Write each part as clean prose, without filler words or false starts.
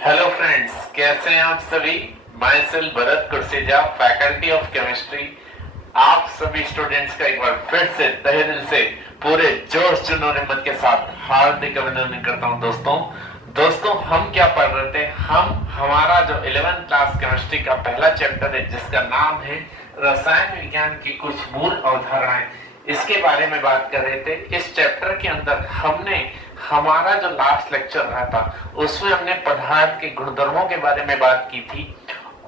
Hello friends, कैसे हैं आप सभी। Myself Bharat Kurseja, faculty of chemistry. आप सभी स्टूडेंट्स का एक बार फिर से तहे दिल से पूरे जोश जुनून हिम्मत के साथ हार्दिक अभिनंदन करता हूं। दोस्तों हम क्या पढ़ रहे थे। हमारा जो 11th क्लास केमिस्ट्री का पहला चैप्टर है जिसका नाम है रसायन विज्ञान की कुछ मूल अवधारणाएं, इसके बारे में बात कर रहे थे। इस चैप्टर के अंदर हमने हमारा जो लास्ट लेक्चर रहा था उसमें हमने पदार्थ के गुणधर्मों के बारे में बात की थी।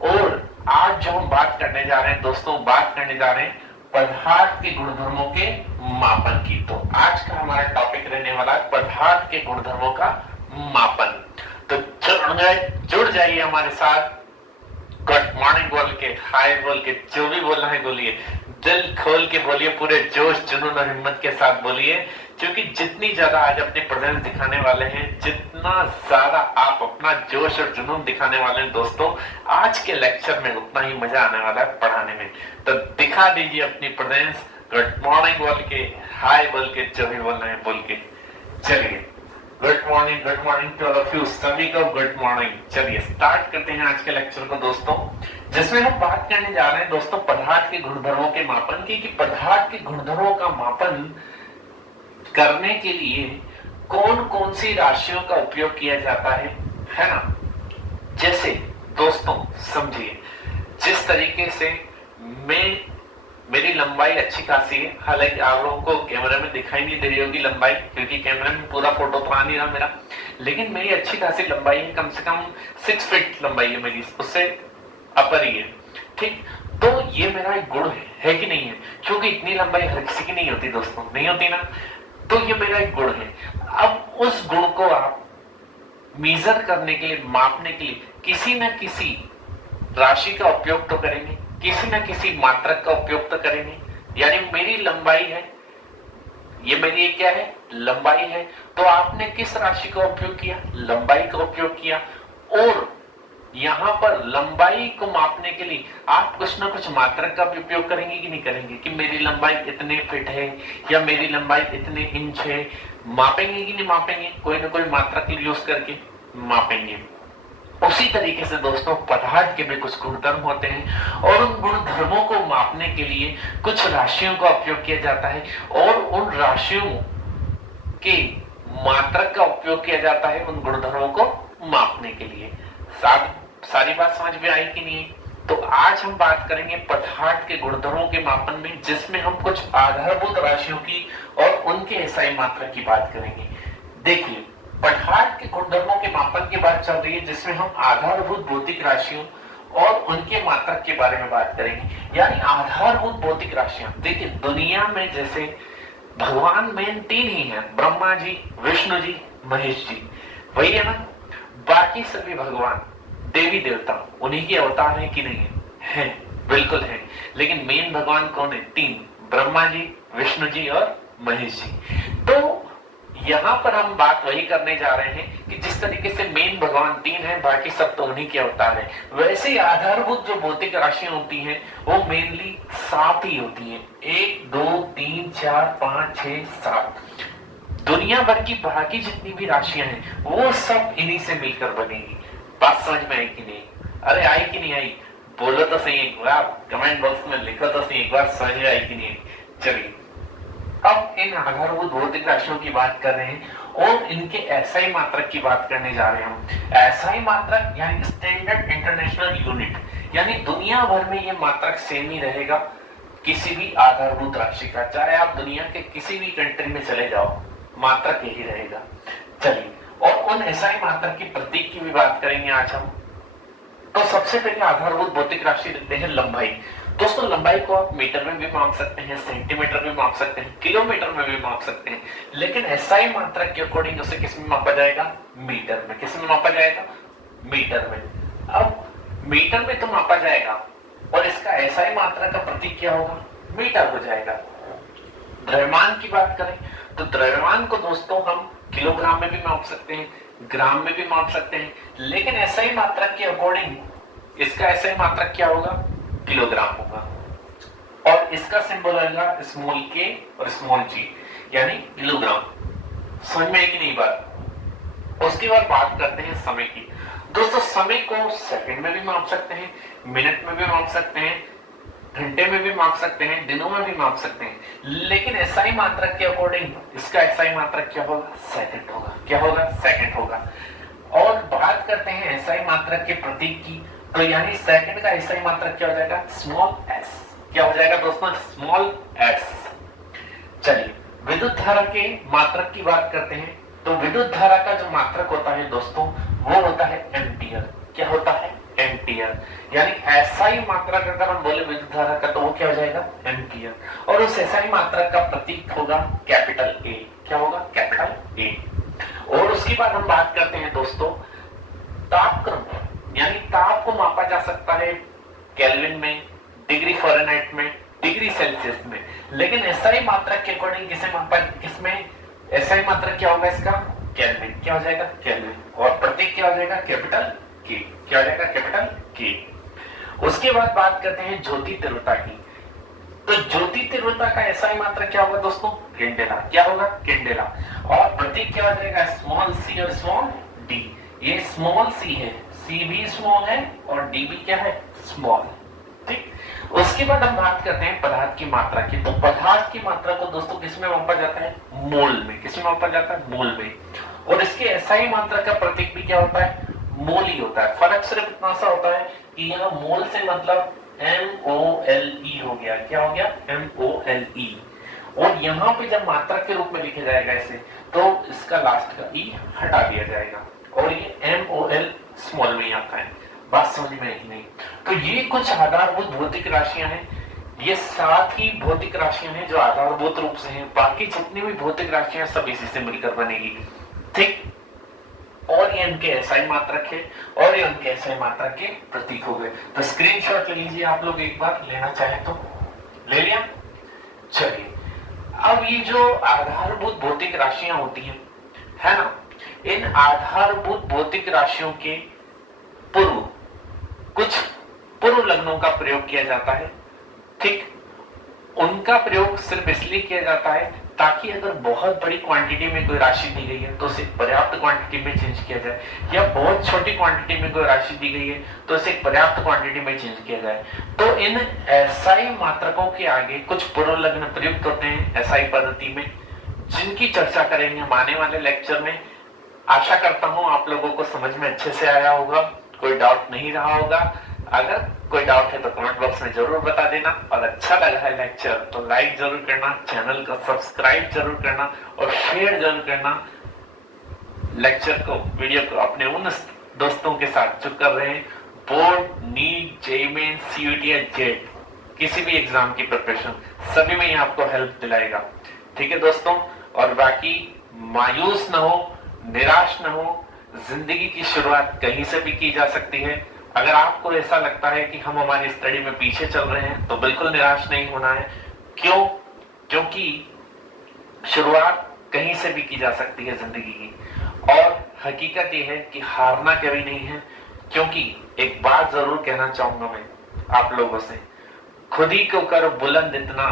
और आज जो हम बात करने जा रहे हैं दोस्तों, बात करने जा रहे हैं पदार्थ के गुणधर्मों के मापन की। तो आज का हमारा टॉपिक रहने वाला है पदार्थ के गुणधर्मों का मापन। तो जुड़ जाइए हमारे साथ। गुड मॉर्निंग बोल के, हाय बोल के, जो भी बोलना है बोलिए, दिल खोल के बोलिए, पूरे जोश जुनून और हिम्मत के साथ बोलिए। क्योंकि जितनी ज्यादा आज अपनी प्रेजेंस दिखाने वाले हैं, जितना ज्यादा आप अपना जोश और जुनून दिखाने वाले हैं दोस्तों, आज के लेक्चर में उतना ही मजा आने वाला है पढ़ाने में। तो दिखा दीजिए अपनी प्रेजेंस। गुड मॉर्निंग बोल के, हाय बोल के, जो भी बोलना है बोल के। चलिए, good morning to all of you, सभी को गुड मॉर्निंग। चलिए स्टार्ट करते हैं आज के लेक्चर को दोस्तों, जिसमें हम बात करने जा रहे हैं दोस्तों पदार्थ के गुणधर्मों के मापन की। कि पदार्थ के गुणधर्मों का मापन करने के लिए कौन कौन सी राशियों का उपयोग किया जाता है ना। जैसे दोस्तों समझिए, जिस तरीके से मेरी लंबाई अच्छी खासी है, हालांकि आप लोगों को कैमरे में दिखाई नहीं दे रही होगी लंबाई, क्योंकि कैमरे में पूरा फोटो तो आ नहीं रहा मेरा, लेकिन मेरी अच्छी खासी लंबाई है, कम से कम 6 फीट लंबाई है मेरी, उससे अपर ही है। ठीक, तो ये मेरा एक गुण है कि नहीं है। क्योंकि इतनी लंबाई हर किसी की नहीं होती दोस्तों, नहीं होती ना। तो ये मेरा एक गुण है। अब उस गुण को आप मेजर करने के लिए, मापने के लिए किसी न किसी राशि का उपयोग तो करेंगे, किसी न किसी मात्रक का उपयोग तो करेंगे। यानी मेरी लंबाई है, ये मेरी क्या है, लंबाई है, तो आपने किस राशि का उपयोग किया, लंबाई का उपयोग किया। और यहां पर लंबाई को मापने के लिए आप कुछ ना कुछ मात्रक का भी उपयोग करेंगे कि नहीं करेंगे, कि मेरी लंबाई इतने फीट है या मेरी लंबाई इतने इंच है। मापेंगे कि नहीं मापेंगे, कोई ना कोई मात्रक यूज करके मापेंगे। उसी तरीके से दोस्तों पदार्थ के भी कुछ गुणधर्म होते हैं, और उन गुणधर्मों को मापने के लिए कुछ राशियों का उपयोग किया जाता है, और उन राशियों के मात्रक का उपयोग किया जाता है उन गुणधर्मों को मापने के लिए। सारी बात समझ में आई कि नहीं। तो आज हम बात करेंगे पदार्थ के गुणधर्मों के मापन में, जिसमें हम कुछ आधारभूत राशियों की और उनके एसआई मात्रक की बात करेंगे। देखिए, पदार्थ के गुणधर्मों के मापन की बात चल रही है, जिसमें हम आधारभूत भौतिक राशियों और उनके मात्रक के बारे में बात करेंगे। यानी आधारभूत भौतिक राशियां, देखिए दुनिया में जैसे भगवान मेन 3 ही हैं, ब्रह्मा जी, विष्णु जी, महेश जी, वही है ना। बाकी सभी भगवान देवी देवता उन्हीं के अवतार है कि नहीं है, हैं, बिल्कुल है। लेकिन मेन भगवान कौन है, 3, ब्रह्मा जी, विष्णु जी और महेश जी। तो यहां पर हम बात वही करने जा रहे हैं कि जिस तरीके से मेन भगवान 3 है, बाकी सब तो उन्हीं के अवतार है, वैसे ही आधारभूत जो भौतिक राशियां होती हैं वो मेनली 7 ही होती हैं। 1 2 3 4 5 6 7। दुनिया भर की बाकी जितनी भी राशियां हैं वो सब इन्हीं से मिलकर बनेगी। बात समझ में आई कि नहीं, अरे आई कि नहीं आई, बोलो तो सही एक बार, कमेंट बॉक्स में लिखो तो सही एक बार, समझ में आई कि नहीं। चलिए, अब इन आधारभूत भौतिक राशियों की बात कर रहे हैं और इनके एसआई मात्रक की बात करने जा रहे हैं हम। एसआई मात्रक यानी स्टैंडर्ड इंटरनेशनल यूनिट, यानी दुनिया भर में ये मात्रक सेम ही रहेगा किसी भी आधारभूत राशि का, चाहे आप दुनिया के किसी भी कंट्री में चले जाओ, मात्रक यही रहेगा। चलिए, और उन एसआई मात्रक की प्रतीक की भी बात करेंगे आज हम। तो सबसे पहले आधारभूत भौतिक राशि देखते हैं लंबाई। दोस्तों लंबाई को आप मीटर में भी माप सकते हैं, सेंटीमीटर में माप सकते हैं, किलोमीटर में भी माप सकते हैं, लेकिन एसआई मात्रक के अकॉर्डिंग उसे किस में मापा जाएगा, मीटर में। किस में मापा जाएगा, मीटर में। अब मीटर में तो मापा जाएगा और इसका एसआई मात्रा का प्रतीक क्या होगा, मीटर हो जाएगा। द्रव्यमान की बात करें तो द्रव्यमान को दोस्तों हम किलोग्राम में भी माप सकते हैं, ग्राम में भी माप सकते हैं, लेकिन एसआई मात्रक के अकॉर्डिंग इसका एसआई मात्रक क्या होगा, किलोग्राम होगा। और इसका सिंबल होगा स्मॉल के और स्मॉल जी, यानी किलोग्राम। समझ में है कि नहीं बात। उसके बाद बात करते हैं समय की। दोस्तों समय को सेकंड में भी माप सकते हैं, मिनट में भी माप सकते हैं, घंटे में भी माप सकते हैं, दिनों में भी माप सकते हैं, लेकिन एसआई मात्रक के अकॉर्डिंग इसका एसआई मात्रक क्या होगा? सेकंड होगा। क्या होगा? सेकंड होगा। और बात करते हैं एसआई मात्रक के प्रतीक की, तो यानी सेकंड का एसआई मात्रक क्या हो जाएगा? Small S. क्या हो जाएगा दोस्तों? Small S. चलिए विद्युत धारा के मात्रक की बात करते हैं, तो विद्युत धारा का जो मात्रक होता है दोस्तों वो होता है एम्पियर। क्या होता है? एम्पियर। यानी एसआई मात्रक अगर हम बोले विद्युत धारा का तो वो क्या हो जाएगा? एम्पियर। और उस एसआई मात्रक का प्रतीक होगा कैपिटल ए। क्या होगा? Capital A. और उसके बाद हम बात करते हैं दोस्तों तापक्रम, यानी ताप को मापा जा सकता है केल्विन में, डिग्री फ़ारेनहाइट में, डिग्री सेल्सियस में, लेकिन एसआई मात्रक के अकॉर्डिंग किसमें एसआई मात्रक क्या होगा इसका? केल्विन। क्या हो जाएगा? केल्विन। और प्रतीक क्या हो जाएगा? कैपिटल के। क्या हो जाएगा? कैपिटल के। उसके बाद बात करते हैं ज्योति तीव्रता की, तो ज्योति तीव्रता का एसआई मात्रक क्या होगा दोस्तों? कैंडेला। क्या होगा? कैंडेला। और प्रतीक क्या हो जाएगा? स्मॉल सी और स्मॉल डी। ये स्मॉल सी है, सी भी स्मॉल है और डी भी क्या है? स्मॉल। ठीक। उसके बाद हम बात करते हैं पदार्थ की मात्रा की, तो पदार्थ की मात्रा को दोस्तों किसमें मापा जाता है? मोल में। किसमें मापा जाता है? मोल में। और इसके एसआई मात्रा का प्रतीक भी क्या होता है? मोल ही होता है। फर्क सिर्फ इतना सा होता है कि यहाँ मोल से मतलब MOLE हो गया। क्या हो गया? MOLE। और यहाँ पे जब मात्रक के रूप में लिखा जाएगा इसे, तो इसका लास्ट का ई हटा दिया जाएगा और ये MOL स्मॉल में आता है। बात समझ में आई नहीं? तो ये कुछ आधारभूत भौतिक राशियां हैं, ये 7 ही भौतिक राशियां हैं जो आधारभूत रूप से हैं, बाकी जितनी भी भौतिक राशियां सब इसी से मिलकर बनेगी। ठीक। और ये उनके एसआई मात्रक है और ये उनके एसआई मात्रक के प्रतीक हो गए। तो स्क्रीनशॉट ले लीजिए आप लोग, एक बार लेना चाहे तो। ले लिया? चलिए अब ये जो आधारभूत भौतिक राशियां होती हैं, है ना, इन आधारभूत भौतिक राशियों के पूर्व कुछ पूर्व लग्नों का प्रयोग किया जाता है। ठीक। उनका प्रयोग सिर्फ इसलिए किया जाता है ताकि अगर बहुत बड़ी क्वांटिटी में कोई राशि दी गई है तो उसे पर्याप्त क्वांटिटी में चेंज किया जाए, या बहुत छोटी क्वांटिटी में कोई राशि दी गई है तो उसे पर्याप्त क्वांटिटी में चेंज किया जाए। तो इन एसआई मात्रकों के आगे कुछ पूर्व लग्न प्रयुक्त होते हैं एसआई पद्धति में, जिनकी चर्चा करेंगे हम आने वाले लेक्चर में। आशा करता हूं आप लोगों को समझ में अच्छे से आया होगा, कोई डाउट नहीं रहा होगा। अगर कोई डाउट है तो कमेंट बॉक्स में जरूर बता देना, और अच्छा लगा है लेक्चर तो लाइक जरूर करना, चैनल को सब्सक्राइब जरूर करना और शेयर जरूर करना लेक्चर को, वीडियो को अपने उन दोस्तों के साथ जो कर रहे हैं board, NEET, JEE main, CUET या जेट, किसी भी एग्जाम की प्रिपरेशन, सभी में ये आपको हेल्प दिलाएगा। ठीक है दोस्तों, और बाकी मायूस ना हो, निराश ना हो, जिंदगी की शुरुआत कहीं से भी की जा सकती है। अगर आपको ऐसा लगता है कि हम हमारी स्टडी में पीछे चल रहे हैं तो बिल्कुल निराश नहीं होना है। क्यों? क्योंकि शुरुआत कहीं से भी की जा सकती है जिंदगी की, और हकीकत यह है कि हारना कभी नहीं है। क्योंकि एक बात जरूर कहना चाहूंगा मैं आप लोगों से, खुद ही को कर बुलंद इतना,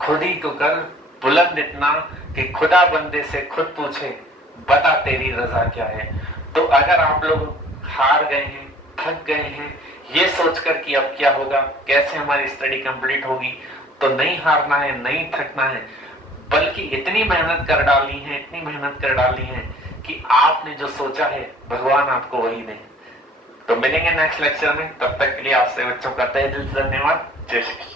खुद ही को कर बुलंद इतना कि खुदा बंदे से खुद पूछे बता तेरी रजा क्या है। तो अगर आप लोग हार गए हैं, थक गए हैं, ये सोचकर कि अब क्या होगा, कैसे हमारी स्टडी कंप्लीट होगी, तो नहीं हारना है, नहीं थकना है, बल्कि इतनी मेहनत कर डालनी है, इतनी मेहनत कर डालनी है कि आपने जो सोचा है भगवान आपको वही दे। तो मिलेंगे नेक्स्ट लेक्चर में, तब तक के लिए आपसे बच्चों का तहे दिल से धन्यवाद। जय श्री कृष्ण।